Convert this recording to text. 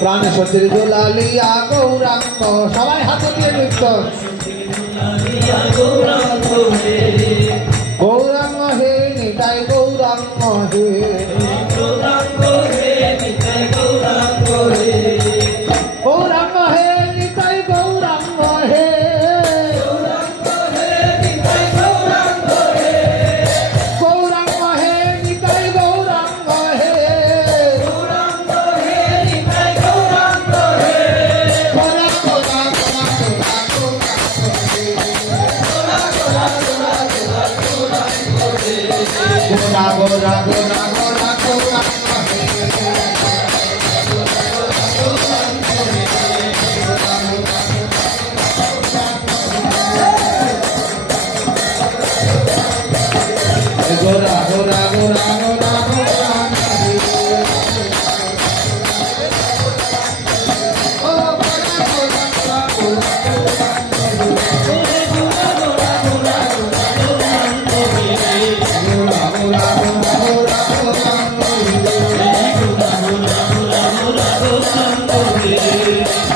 প্রাণ সচির দুলালিয়া গৌরাঙ্গ সবাই হাতে দিয়ে নৃত্য গৌরাঙ্গ হে নিতাই গৌরাঙ্গ হে গৌরাঙ্গ হে নিতাই গৌরাঙ্গ হে গৌরাঙ্গ হে নিতাই গৌরাঙ্গ হে গৌরাঙ্গ হে নিতাই গৌরাঙ্গ হে গৌরাঙ্গ হে নিতাই গৌরাঙ্গ হে গৌরাঙ্গ হে নিতাই গৌরাঙ্গ হে গোরা গোরা গোরা গোরা গোরা গোরা Thank you.